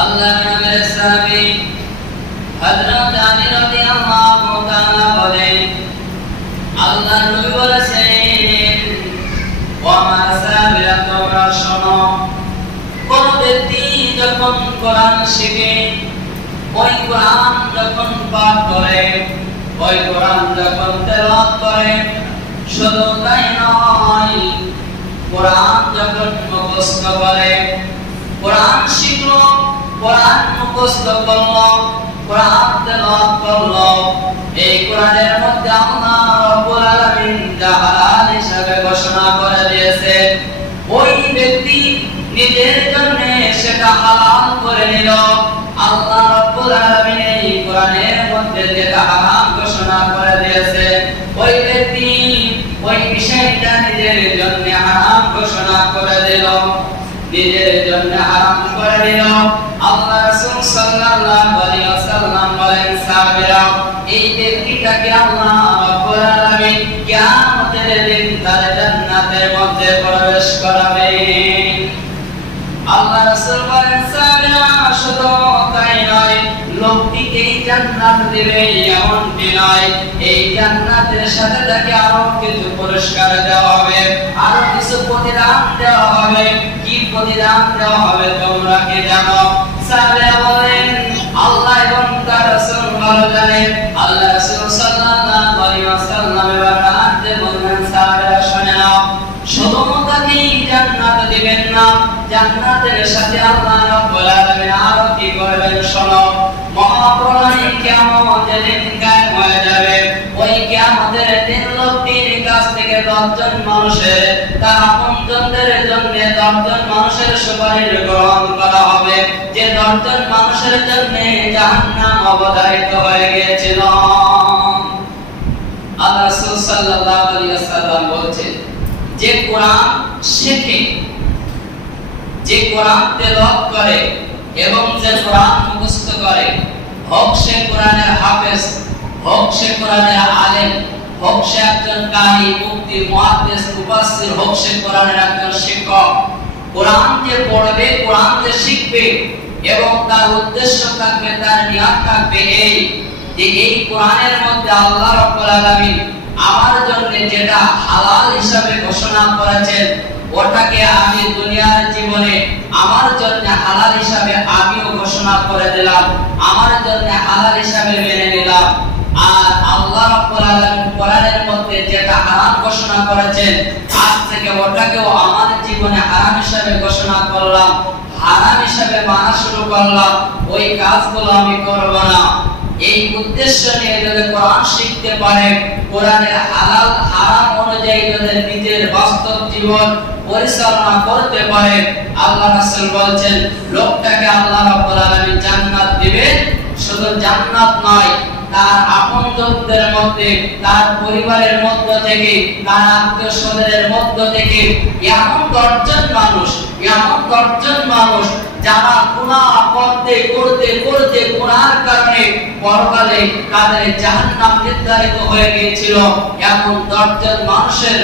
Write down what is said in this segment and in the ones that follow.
আল্লাহ নামের সাহাবী হযরত আলী রাদিয়াল্লাহু তাআলা বলেন, আল্লাহ নবী বলেছেন, ও আমার সাহাবীরা তোমরা শোনো, কোন ব্যক্তি যখন কোরআন শিখে, ওই কোরআন যখন পাঠ করে, ওই কোরআন যখন তেলাওয়াত করে, শুধু তাই নয়, কোরআন যখন মুখস্থ করে, কোরআন শিখলো, কোরআন মুখস্থ করলো, কোরআন তেলাওয়াত করলো, এই কোরআনের মধ্যে আল্লাহ রাব্বুল আলামিন যা হালাল হিসাবে ঘোষণা করে দিয়েছে, ওই ব্যক্তি নিজের জন্য সেটা হালাল করে নিল। আল্লাহ রাব্বুল আলামিন এই কোরআনের মধ্যে যেটা হারাম ঘোষণা করে দিয়েছে, ওই ব্যক্তি ওই বিষয়টা নিজের জন্য হারাম ঘোষণা করে দিল, নিজের জন্য হারাম করে দিল। আল্লাহ রাসূল সাল্লাল্লাহু আলাইহি ওয়াসাল্লাম বলেন, সাহাবীরা এই ব্যক্তিটাকে আল্লাহ রাব্বুল আলামিন কিয়ামতের দিন তার জান্নাতের মধ্যে প্রবেশ করাবেন। আল্লাহ রাসূল বলেন, সাহাবীরা শুধু তাই নয়, লোকটিকে জান্নাত দিবে এমনটি নয়, এই জান্নাতের সাথে তাকে আরো কিছু পুরস্কার দেওয়া হবে, আরো কিছু প্রতিদান দেওয়া হবে। কি প্রতিদান দেওয়া হবে তোমরা কি জানো? সাহাবীরা বলেন, আল্লাহ এবং তার রাসূল ভালো জানেন। আল্লাহ রাসূল সাল্লাল্লাহু আলাইহি ওয়াসাল্লাম বারাকাতে বলেন, সাহাবীরা শুনে নাও, শুধু তাকে জান্নাত দিবেন না, জান্নাতের সাথে আল্লাহ রাব্বুল আলামিন আরো কি করবেন শোনো। মহাপ্রলয় কিয়ামতের দিন কায়েম হয়ে যাবে। ওই কিয়ামতের দিন লোকটির কাছ থেকে 10 জন মানুষের তার আপনজনদের জন্য 10 জন মানুষের সুপারিশ গ্রহণ করা হবে, যে 10 জন মানুষের জন্য জাহান্নাম অবধারিত হয়ে গিয়েছিল। আল্লাহ রাসূল সাল্লাল্লাহু আলাইহি ওয়াসাল্লাম বলেছেন, যে কোরআন শেখে, যে কোরআন তেলাওয়াত করে এবং যে কোরআন মুখস্থ করে, হোক সে কোরআনের হাফেজ, হোক সে কোরআনের আলেম, হোক সে একজন কারি, মুফতি, মুহাদ্দিস, মুফাসসির, হোক সে কোরআনের একজন শিক্ষক, কোরআন যে পড়বে, কোরআন যে শিখবে এবং তার উদ্দেশ্য থাকবে, তার নিয়ত থাকবে এই যে এই কোরআনের মধ্যে আল্লাহ রাব্বুল আলামিন আমার জন্য যেটা হালাল হিসাবে ঘোষণা করেছেন, ওটাকে আমি দুনিয়ার জীবনে আমার জন্য হালাল হিসাবে আমিও ঘোষণা করে দিলাম, আমার জন্য হালাল হিসাবে মেনে নিলাম। আর আল্লাহ রাব্বুল আলামিন কোরআনের মধ্যে যেটা হারাম ঘোষণা করেছেন, আজ থেকে ওটাকেও আমার জীবনে হারাম হিসাবে ঘোষণা করলাম, হারাম হিসাবে মানা শুরু করলাম, ওই কাজগুলো আমি করব না। এই উদ্দেশ্য নিয়ে যদি কোরআন শিখতে পারে, কোরআনের হালাল হারাম অনুযায়ী যদি নিজের বাস্তব জীবন পরিচালনা করতে পারে, আল্লাহ রাসূল বলেন, লোকটাকে আল্লাহ রাব্বুল আলামিন জান্নাত দিবেন। শুধু জান্নাত নয়, তার আপনজনদের মধ্যে, তার পরিবারের মধ্য থেকে, তার আত্মীয়স্বজনের মধ্য থেকে এমন 10 জন মানুষ যারা গুনাহ করতে করতে করতে গুনাহের কারণে পরকালে তাদের জাহান্নাম নির্ধারিত হয়ে গিয়েছিল, এমন 10 জন মানুষের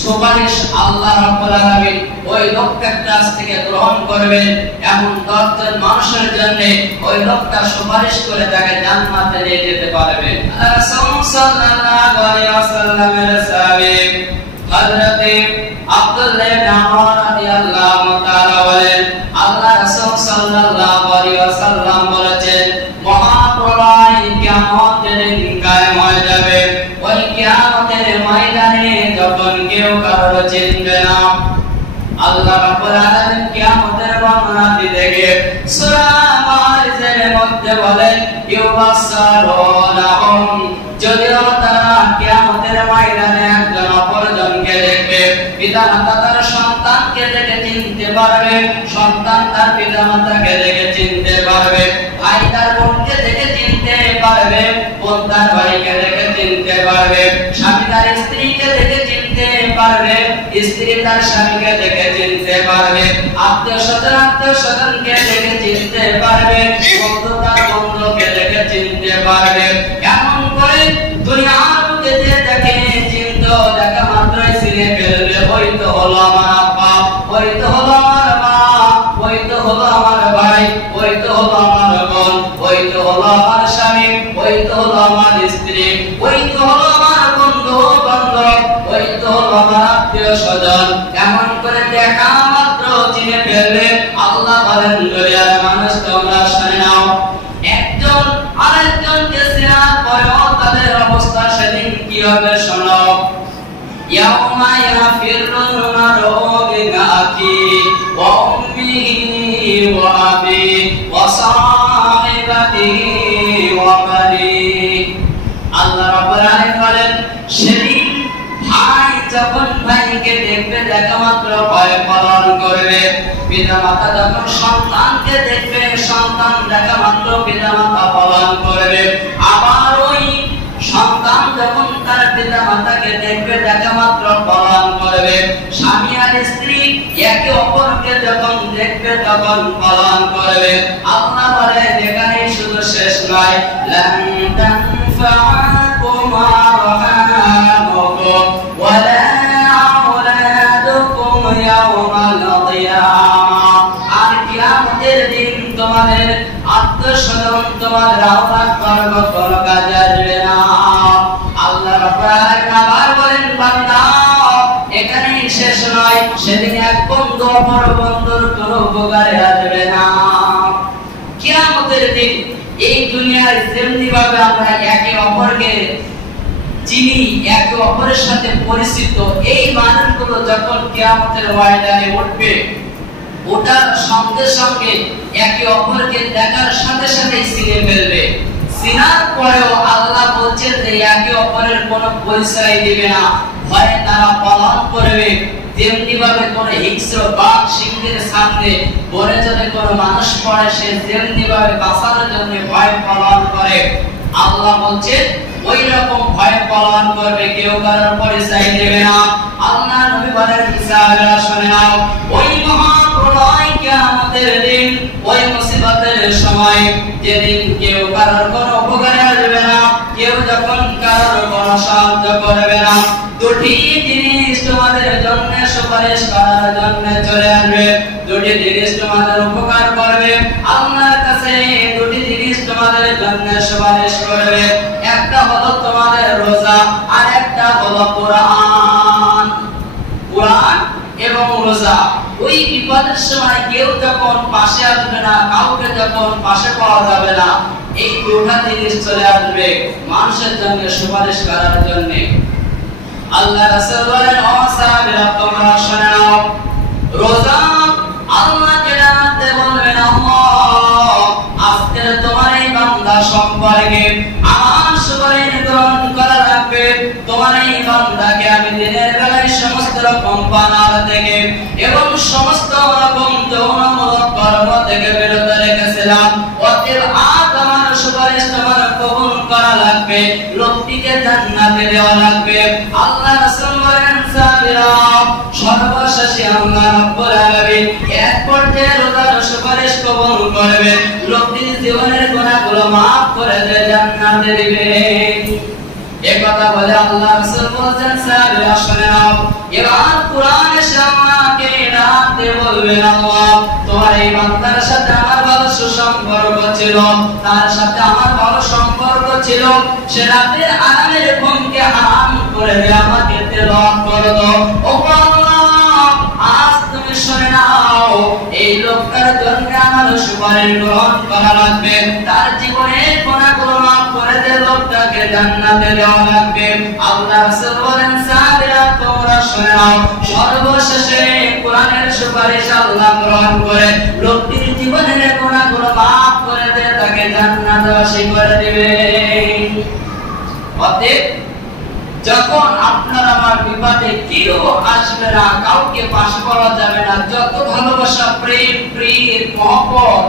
সুপারিশ আল্লাহ রাব্বুল আলামিন ওই লোকটার কাছ থেকে গ্রহণ করবেন। এমন 10 জন মানুষের জন্য ওই লোকটা সুপারিশ করে তাকে জান্নাতে নিয়ে যেতে পারবে। রাসূল সাল্লাল্লাহু আলাইহি ওয়াসাল্লামের সাহাবী হযরত আব্দুল্লাহ ইবনে আমর রাদিয়াল্লাহু তাআলা বলেন, আল্লাহ রাসূল সাল্লাল্লাহু আলাইহি ওয়াসাল্লাম বলেছেন, মহাপ্রলয় কিয়ামতের দিন কায়েম হয়ে যাবে। ওই কিয়ামতের ময়দানে যখন কেউ কারো চিনবে না, আল্লাহ রাব্বুল আলামিন কিয়ামতের বর্ণনা দিতে গিয়ে সূরা মারিজের মধ্যে বলেন, ইউবাসসারুনাহুম, যদিও তারা কিয়ামতের ময়দানে একজন অপরজনকে দেখবে, পিতামাতা তার সন্তানকে দেখে চিনতে পারবে, সন্তান তার পিতামাতাকে দেখে চিনতে পারবে, ভাই তার বোনকে দেখে চিনতে পারবে, বোন তার ভাইকে দেখে চিনতে পারবে, স্বামী তার স্ত্রীকে দেখে চিনতে পারবে, স্ত্রী তার স্বামীকে দেখে চিনতে পারবে, আত্মীয়-স্বজনকে দেখে চিনতে পারবে, বন্ধু তার বন্ধুকে দেখে চিনতে পারবে। এমন করে দুনিয়ার বুকে যে দেখে চিনত, দেখা মাত্রই চিনে ফেলবে, ওই তো হলো আমার আব্বা, ওই তো হলো আমার মা, ওই তো হলো আমার ভাই, ওই তো হবে শোনো। ইয়াউমা ইয়াফিরুল মারউ মিন আখিহি ওয়া উম্মিহি ওয়া আবিহি ওয়া সাহিবাতিহি ওয়া বানিহি। আল্লাহ রাব্বুল আলামিন বলেন, সেদিন ভাই যখন ভাইকে দেখবে দেখা মাত্র ভয় পালন করবে, পিতামাতা যখন সন্তানকে দেখবে সন্তান দেখা মাত্র পিতামাতা পালন করবে, আবার ওই সন্তান যখন তার পিতামাতাকে দেখবে দেখা মাত্র পালন করবে, স্বামী আর স্ত্রী একে অপরকে যখন দেখবে তখন পালন করবে। আল্লাহ বলেন এখানে শুধু শেষ নয়, লান তানফাকুম আরহামুকুম ওয়ালা আওলাদুকুম ইয়াওমাল কিয়ামাহ। আর কিয়ামতের দিন তোমাদের আত্মীয়স্বজন তোমাদের আওলাদ বর্গ কোনো কাজে আসবে না। আল্লাহ রাব্বুল আলামিন আবার বলেন, বান্দা এখানেই শেষ নয়, সেদিন এক বন্ধু অপর বন্ধুর কোনো উপকারে আসবে না। কিয়ামতের দিন এই দুনিয়ার যেমনি ভাবে আমরা একে অপরকে চিনি, একে অপরের সাথে পরিচিত, এই মানুষগুলো যখন কিয়ামতের ময়দানে উঠবে, ওটার সঙ্গে সঙ্গে একে অপরকে দেখার সাথে সাথে চিনে ফেলবে। চিনার পরেও আল্লাহ বলছেন যে একে অপরের কোনো পরিচয় দিবে না, ভয়ে তারা পালন করবে। তেমনি ভাবে কোন হিংস্র বাঘ সিংহের সামনে বনে যদি কোনো মানুষ পড়ে, সে তেমনি ভাবে বাঁচানোর জন্য ভয় পালন করে। আল্লাহ বলছেন ওই রকম ভয় পালন করবে, কেউ কারোর পরিচয় দেবে না। আল্লাহ নবী বলেন, সাহাবারা শুনে নাও, ওই মহাপ্রলয় কিয়ামতের দিন, ওই মুসিবতের সময়, যেদিন কেউ কারোর কোনো উপকারে আসবে না, কেউ যখন কারোর কোনো সাহায্য করবে না, দুটি জিনিস তোমাদের জন্য সুপারিশ করার জন্য চলে আসবে, দুটি জিনিস তোমাদের উপকার করবে আল্লাহর কাছে, দুটি জিনিস তোমাদের জন্য সুপারিশ করবে। একটা হলো তোমাদের রোজা, আর একটা হলো কোরআন। কোরআন এবং রোজা, ওই বিপদের সময় কেউ যখন পাশে আসবে না, কাউকে যখন পাশে পাওয়া যাবে না, এই দুটো জিনিস চলে আসবে মানুষের জন্য সুপারিশ করার জন্য। আল্লাহ রাসূল বলেন, ও সাহাবীরা তোমরা শুনে নাও, রোজা আল্লাহ জানাতে বলবেন, আল্লাহ আজকে তোমার এই বান্দা সম্পর্কে আমার সুপারিশ গ্রহণ করা লাগবে। তোমার এই বান্দাকে আমি দিনের বেলায় সমস্ত রকম পানার থেকে এবং সমস্ত রকম যৌনমূলক কর্ম থেকে বিরত রেখেছিলাম, অতএব আজ আমার সুপারিশ তোমার কবুল করা লাগবে, লোকটিকে জান্নাতে দেওয়া লাগবে। আল্লাহ রাসূল বলেন, সাহাবীরা সর্বশেষে আল্লাহ রাব্বুল আলামিন এক পর্যায়ে রোজার সুপারিশ কবুল করবে, লোকটির জীবনের গুনাহগুলো maaf করে দিয়ে জান্নাতে দিবে। এই কথা বলে আল্লাহ রাসূল বলেন, সাহাবীরা শুনে নাও, এবার কোরআন আমাকে ডাকতে বলবেন, আল্লাহ তোমার এই বান্দার সাথে আমার ভালো সুসম্পর্ক ছিল, তার সাথে আমার ভালো সম্পর্ক ছিল, সে রাতের আরামের ঘুমকে হারাম করে দিয়ে আমাকে তেলাওয়াত করে দাও। ও আল্লাহ আজ তুমি শুনে নাও, এই লোকটার জন্য আমার সুপারিশ গ্রহণ করা লাগবে, তার জীবনের গুনাহগুলো maaf করে দিয়ে লোকটাকে জান্নাতে দেওয়া লাগবে। আল্লাহ রাসূল বলেন, সাহাবীরা তোমরা শুনে নাও, সর্বশেষে কোরআনের সুপারিশ আল্লাহ গ্রহণ করে লোকটির জীবনের গুনাহগুলো maaf করে দিয়ে তাকে জান্নাতবাসী করে দিবে। অতএব যখন আপনার আমার বিপদে কেউ আসবে না, কাউকে পাশে পাওয়া যাবে না, যত ভালোবাসা প্রেম প্রীত মহব্বত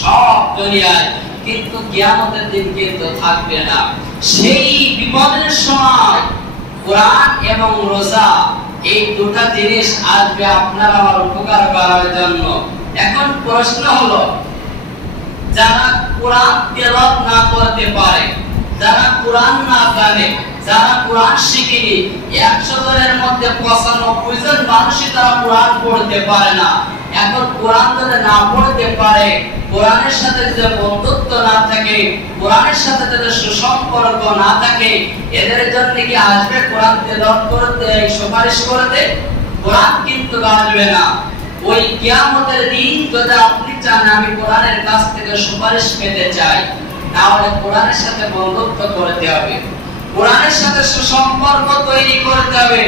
সব দুনিয়ায়, কিন্তু কিয়ামতের দিন কিন্তু থাকবে না। সেই বিপদের সময় কোরআন এবং রোজা এই দুটো জিনিস আসবে আপনার আমার উপকার করার জন্য। এখন প্রশ্ন হলো, যারা কোরআন তেলাওয়াত না করতে পারে, যারা কোরআন না জানে, যারা কোরআন শিখেনি, 100 জনের মধ্যে 95 জন মানুষই তারা কোরআন পড়তে পারে না। এখন কোরআন যদি না পড়তে পারে, কোরআনের সাথে যদি বন্ধুত্ব না থাকে, কোরআনের সাথে যদি সুসম্পর্ক না থাকে, এদের জন্য কি আসবে কোরআন তেলাওয়াত করতে, সুপারিশ করতে? কোরআন কিন্তু আসবে না। ওই কিয়ামতের দিন যদি আপনি চান আমি কোরআনের কাছ থেকে সুপারিশ পেতে চাই, তাহলে কোরআনের সাথে বন্ধুত্ব করতে হবে। কোরআনের সাথে সুসম্পর্ক তৈরি করতে হবে।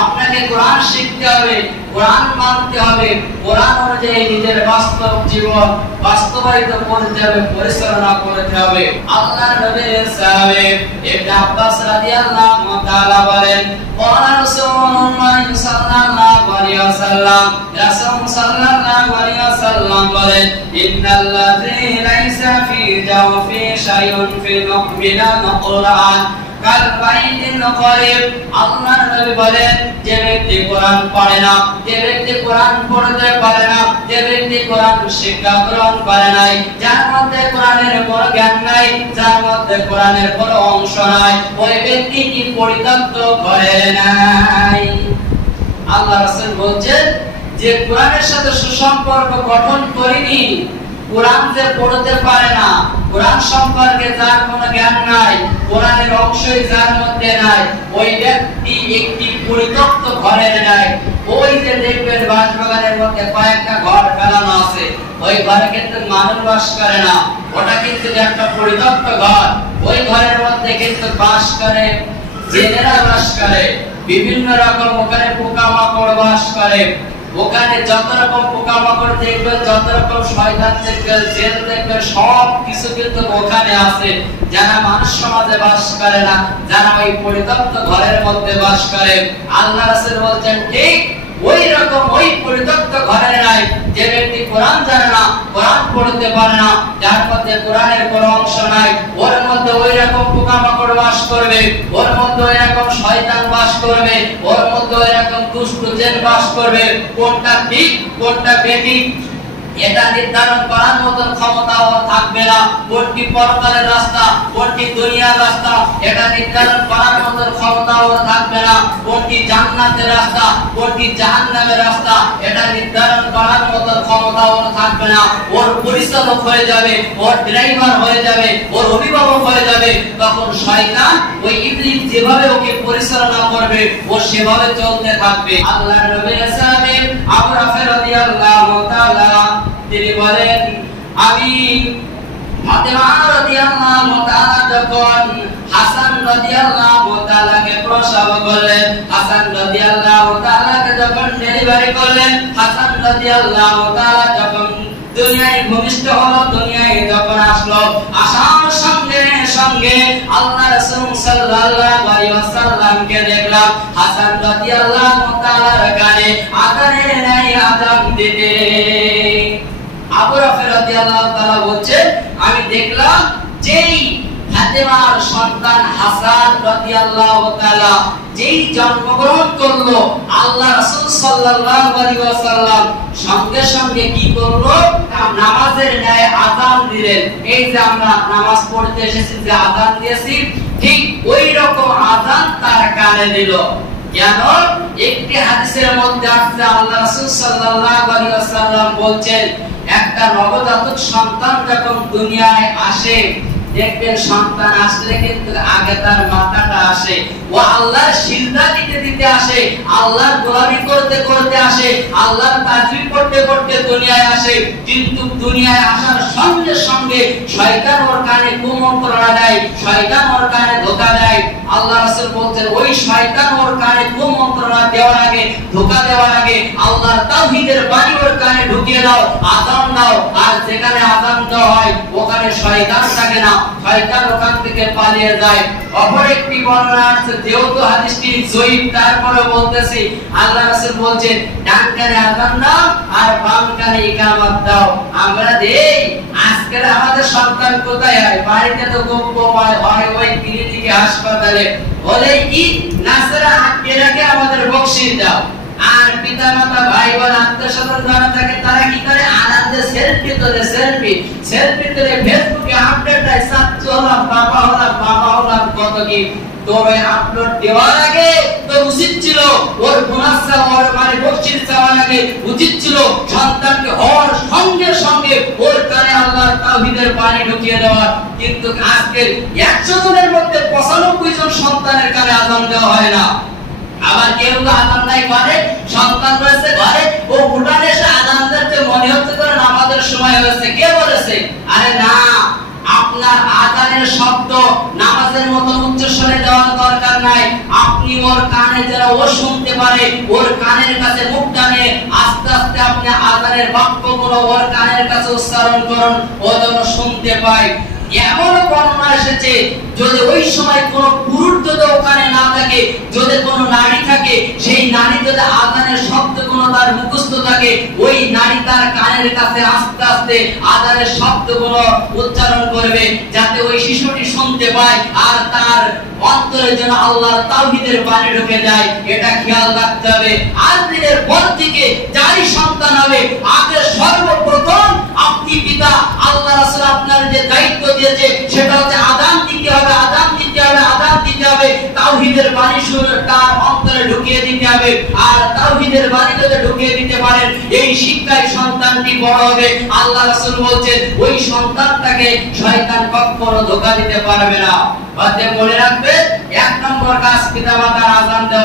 আপনাকে কোরআন শিখতে হবে, কোরআন মানতে হবে, কোরআন অনুযায়ী নিজের বাস্তব জীবন বাস্তবায়িত করতে হবে, পরিচালনা করতে হবে। আল্লাহর নবীর সাহাবী ইবনে আব্বাস রাদিয়াল্লাহু তাআলা বলেন, ক্বালা রাসূলুল্লাহ সাল্লাল্লাহু আলাইহি ওয়াসাল্লাম, রাসূল সাল্লাল্লাহু আলাইহি ওয়াসাল্লাম বলেন, ইন্নাল্লাযী লাইসা ফি জাওফি শাইউন ফিল মুমিনাল কুরআন কাল বাইতিল করিব। আল্লাহর নবী বলেন, যে ব্যক্তি কোরআন পড়ে না, যে ব্যক্তি কোরআন পড়তে পারে না, যে ব্যক্তি কোরআন শিক্ষা গ্রহণ করে নাই, যার মধ্যে কোরআনের কোনো জ্ঞান নাই, যার মধ্যে কোরআনের কোনো অংশ নাই, ওই ব্যক্তি কি পরিত্যক্ত করে নাই। আল্লাহ রাসূল বলেন, যে কোরআনের সাথে সুসম্পর্ক গঠন করেনি, কোরআন যে পড়তে পারে না, কোরআন সম্পর্কে যার কোনো জ্ঞান নাই, কোরআনের অংশই যার মধ্যে নাই, ওই ব্যক্তি একটি পরিত্যক্ত ঘরের নাই। ওই যে দেখবেন বাঁশবাগানের মধ্যে কয়েকটা ঘর ফেলানো আছে, ওই ঘরে কিন্তু মানুষ বাস করে না, ওটা কিন্তু একটা পরিত্যক্ত ঘর। ওই ঘরের মধ্যে কিন্তু বাস করে জেনেরা বাস করে, বিভিন্ন রকম ওখানে পোকামাকড় বাস করে, ওখানে যত রকম পোকামাকড় দেখবেন, যত রকম শয়তান দেখবেন, জিন দেখবেন, সব কিছু কিন্তু ওখানে আছে, যারা মানুষ সমাজে বাস করে না, যারা ওই পরিত্যক্ত ঘরের মধ্যে বাস করে। আল্লাহ রাসূল বলেন, ঠিক ওই রকম ওই পরিত্যক্ত ঘরে নাই, যে ব্যক্তি কোরআন জানে না, কোরআন পড়তে পারে না, যার মধ্যে কোরআনের কোনো অংশ নাই, ওর মধ্যে ওই রকম পোকামাকড় বাস করবে, ওর মধ্যে ওই রকম শয়তান বাস করবে, ওর মধ্যে ওই রকম দুষ্ট জিন বাস করবে। কোনটা ঠিক কোনটা বেঠিক এটা নির্ধারণ করার মতন ক্ষমতা ওর থাকবে না। কোনটি পরকালের রাস্তা, কোনটি দুনিয়ার রাস্তা, এটা নির্ধারণ করার মতন ক্ষমতা ওর থাকবে না। কোনটি জান্নাতের রাস্তা, কোনটি জাহান্নামের রাস্তা, এটা নির্ধারণ করার মতন ক্ষমতা ওর থাকবে না। ওর পরিচালক হয়ে যাবে, ওর ড্রাইভার হয়ে যাবে, ওর অভিভাবক হয়ে যাবে। তখন শয়তান ওই ইবলিস যেভাবে ওকে পরিচালনা করবে, ও সেভাবে চলতে থাকবে। আল্লাহর নবী সাহাবী আবু রাফি রাদিয়াল্লাহু তাআলা তিনি বলেন, আমি ফাতেমা রাদিয়াল্লাহু তাআলা যখন হাসান রাদিয়াল্লাহু তাআলাকে প্রসব করলেন, হাসান রাদিয়াল্লাহু তাআলাকে যখন ডেলিভারি করলেন, হাসান রাদিয়াল্লাহু তাআলা যখন দুনিয়ায় ভূমিষ্ঠ হলো, দুনিয়ায় যখন আসলো, আসার সঙ্গে সঙ্গে আল্লাহ রাসূল সাল্লাল্লাহু আলাইহি ওয়াসাল্লামকে দেখলাম হাসান রাদিয়াল্লাহু তাআলার কানে আযানের ন্যায় আযান দিতে। আবু রাফি রাদিয়াল্লাহু তাআলা বলেন, আমি দেখলাম যেই ফাতেমার সন্তান হাসান রাদিয়াল্লাহু তাআলা যেই জন্মগ্রহণ করলো, আল্লাহ রাসূল সাল্লাল্লাহু আলাইহি ওয়াসাল্লাম সঙ্গে সঙ্গে কি করলো, নামাজের ন্যায় আযান দিলেন। এই যে আমরা নামাজ পড়তে এসেছি, যে আযান দিয়েছি, ঠিক ওই রকম আযান তার কানে দিল। কেন? একটি হাদিসের মধ্যে আছে, আল্লাহ রাসূল সাল্লাল্লাহু আলাইহি ওয়াসাল্লাম বলেন, একটা নবজাতক সন্তান যখন দুনিয়ায় আসে, দেখবেন সন্তান আসলে কিন্তু আগে তার মাথাটা আসে, ও আল্লাহর সিজদা দিতে দিতে আসে, আল্লাহর গোলামি করতে করতে আসে, আল্লাহর তাসবিহ পড়তে পড়তে দুনিয়ায় আসে। কিন্তু দুনিয়ায় আসার সঙ্গে সঙ্গে শয়তান ওর কানে কুমন্ত্রণা দেয়, শয়তান ওর কানে ধোঁকা দেয়। আল্লাহ রাসূল বলছেন, ওই শয়তান ওর কানে কুমন্ত্রণা দেওয়ার আগে, ধোঁকা দেওয়ার আগে আল্লাহর তাওহীদের বাণী ওর কানে ঢুকিয়ে দাও, আযান দাও। আর যেখানে আযান দেওয়া হয় ওখানে শয়তান থাকে না, শয়তান ওখান থেকে পালিয়ে যায়। অপর একটি বর্ণনা আছে, যেহেতু হাদিসটি জয়ীফ তারপরে বলতেছি, আল্লাহ রাসূল বলেন, ডান কানে আযান দাও আর বাম কানে ইকামত দাও। আমরা দেই, আজকে আমাদের সন্তান কোথায় হয়? বাড়িতে তো গোপন হয়, ওই ক্লিনিকে, হাসপাতালে। বলে কি, নাসরা আত্মীয়রাকে আমাদের বকশিশ দাও। আর পিতামাতা, ভাই বোন, আত্মীয়স্বজন যারা থাকে, তারা কি করে? আনন্দে সেলফি তোলে, সেলফি তোলে, ফেসবুকে আপডেট দেয়, চাচু হলাম, বাবা হলাম, কত কি। তবে আপলোড দেওয়ার আগে তো উচিত ছিল ওর বোনাস চাওয়ার, মানে বকশিশ চাওয়ার আগে উচিত ছিল সন্তানকে হওয়ার সঙ্গে সঙ্গে ওর কানে আল্লাহর তাওহীদের বাণী ঢুকিয়ে দেওয়া। কিন্তু আজকের 100 জনের মধ্যে 95 জন সন্তানের কানে আযান দেওয়া হয় না। আবার কেউ তো আযান নাই ঘরে, সন্তান রয়েছে ঘরে, ও ভুটানে এসে আযান দিতে মনে হচ্ছে করে নামাজের সময় হয়েছে। কে বলেছে? আরে না, আপনার আযানের শব্দ নামাজ আওয়াজের মতো উচ্চস্বরে দেওয়ার দরকার নাই। আপনি ওর কানে যেন ও শুনতে পারে, ওর কানের কাছে মুখ টানে আস্তে আস্তে আপনি আযানের বাক্যগুলো ওর কানের কাছে উচ্চারণ করুন, ও যেন শুনতে পায়। এমন বর্ণনা এসেছে যদি ওই সময় কোনো পুরুষ যদি ওখানে না থাকে, যদি কোনো নারী থাকে, সেই নারী যদি আযানের শব্দগুলো তার মুখস্থ থাকে, ওই নারী তার কানের কাছে আস্তে আস্তে আযানের শব্দগুলো উচ্চারণ করবে, যাতে ওই শিশুটি শুনতে পায় আর তার অন্তরে যেন আল্লাহর তাওহীদের বাণী ঢুকে যায়। এটা খেয়াল রাখতে হবে। আজ দিনের পর থেকে যারই সন্তান হবে, আগে সর্বপ্রথম আপনি পিতা, আল্লাহ রাসূল আপনার যে দায়িত্ব দিয়েছে সেটা হচ্ছে আযান দিতে হবে, আযান দিতে হবে, আযান দিতে হবে। তাওহীদের বাণী শুনে তার অন্তরে ঢুকিয়ে দিতে হবে। আর তাওহীদের বাণী যদি ঢুকিয়ে দিতে পারেন, এই শিক্ষায় সন্তানটি বড় হবে। আল্লাহ রাসূল বলেন ওই সন্তানটাকে শয়তান কখনো ধোঁকা দিতে পারবে না। অতএব মনে রাখবেন, এক নম্বর কাজ পিতামাতার আযান দেওয়া।